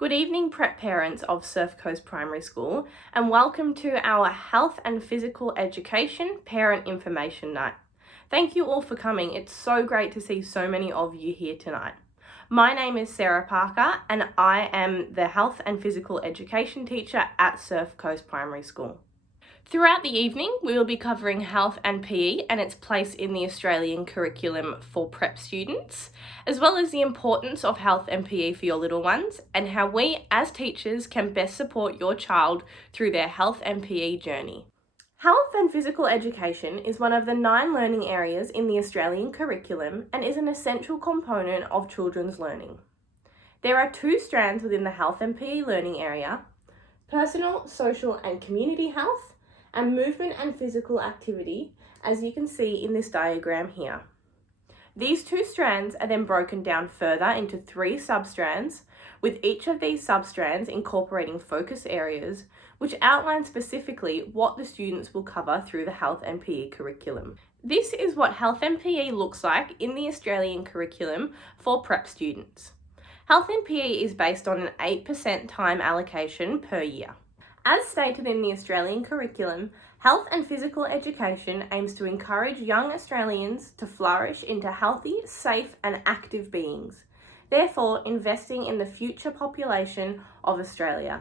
Good evening, prep parents of Surf Coast Primary School, and welcome to our Health and Physical Education Parent Information Night. Thank you all for coming. It's so great to see so many of you here tonight. My name is Sarah Parker, and I am the Health and Physical Education teacher at Surf Coast Primary School. Throughout the evening, we will be covering health and PE and its place in the Australian curriculum for prep students, as well as the importance of health and PE for your little ones, and how we as teachers can best support your child through their health and PE journey. Health and physical education is one of the 9 learning areas in the Australian curriculum and is an essential component of children's learning. There are 2 strands within the health and PE learning area: personal, social and community health, and movement and physical activity, as you can see in this diagram here. These 2 strands are then broken down further into 3 substrands, with each of these substrands incorporating focus areas, which outline specifically what the students will cover through the health and PE curriculum. This is what health and PE looks like in the Australian curriculum for prep students. Health and PE is based on an 8% time allocation per year. As stated in the Australian curriculum, health and physical education aims to encourage young Australians to flourish into healthy, safe and active beings, therefore investing in the future population of Australia.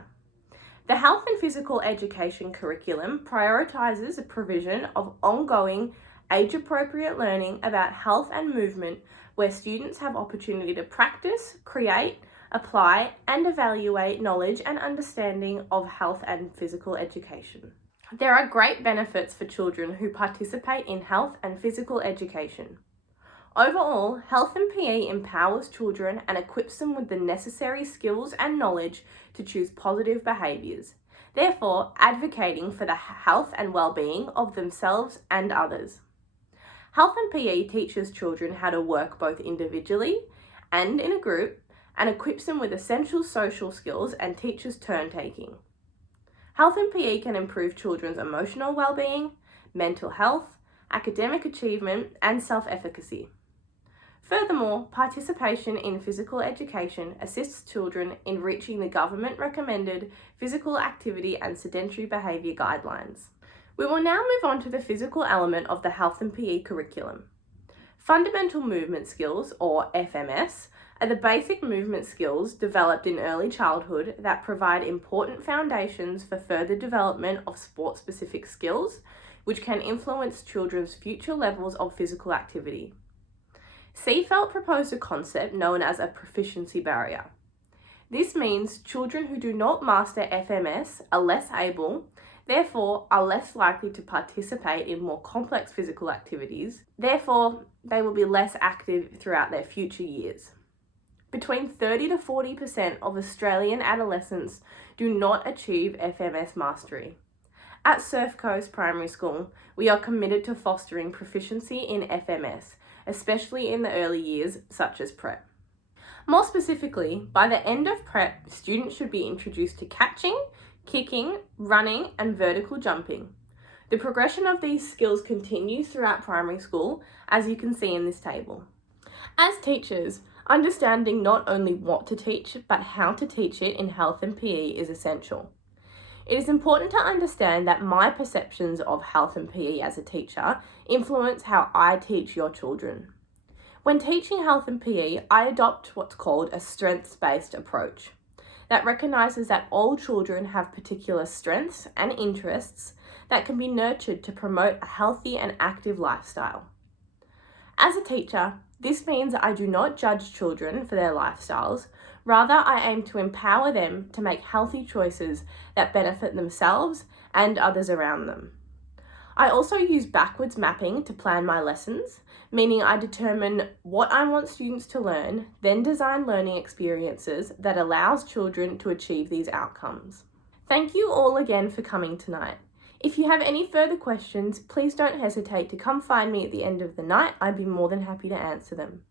The health and physical education curriculum prioritises the provision of ongoing, age-appropriate learning about health and movement, where students have opportunity to practice, create, apply and evaluate knowledge and understanding of health and physical education. There are great benefits for children who participate in health and physical education. Overall, health and PE empowers children and equips them with the necessary skills and knowledge to choose positive behaviours, therefore advocating for the health and well-being of themselves and others. Health and PE teaches children how to work both individually and in a group, and equips them with essential social skills and teaches turn-taking. Health and PE can improve children's emotional well-being, mental health, academic achievement, and self-efficacy. Furthermore, participation in physical education assists children in reaching the government-recommended physical activity and sedentary behaviour guidelines. We will now move on to the physical element of the health and PE curriculum. Fundamental movement skills, or FMS, are the basic movement skills developed in early childhood that provide important foundations for further development of sport-specific skills, which can influence children's future levels of physical activity. Seefeld proposed a concept known as a proficiency barrier. This means children who do not master FMS are less able, therefore are less likely to participate in more complex physical activities, therefore they will be less active throughout their future years. Between 30 to 40% of Australian adolescents do not achieve FMS mastery. At Surf Coast Primary School, we are committed to fostering proficiency in FMS, especially in the early years such as prep. More specifically, by the end of prep, students should be introduced to catching, kicking, running and vertical jumping. The progression of these skills continues throughout primary school, as you can see in this table. As teachers, understanding not only what to teach, but how to teach it in health and PE is essential. It is important to understand that my perceptions of health and PE as a teacher influence how I teach your children. When teaching health and PE, I adopt what's called a strengths-based approach that recognises that all children have particular strengths and interests that can be nurtured to promote a healthy and active lifestyle. As a teacher, this means I do not judge children for their lifestyles, rather I aim to empower them to make healthy choices that benefit themselves and others around them. I also use backwards mapping to plan my lessons, meaning I determine what I want students to learn, then design learning experiences that allows children to achieve these outcomes. Thank you all again for coming tonight. If you have any further questions, please don't hesitate to come find me at the end of the night. I'd be more than happy to answer them.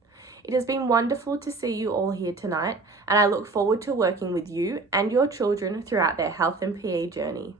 It has been wonderful to see you all here tonight, and I look forward to working with you and your children throughout their health and PE journey.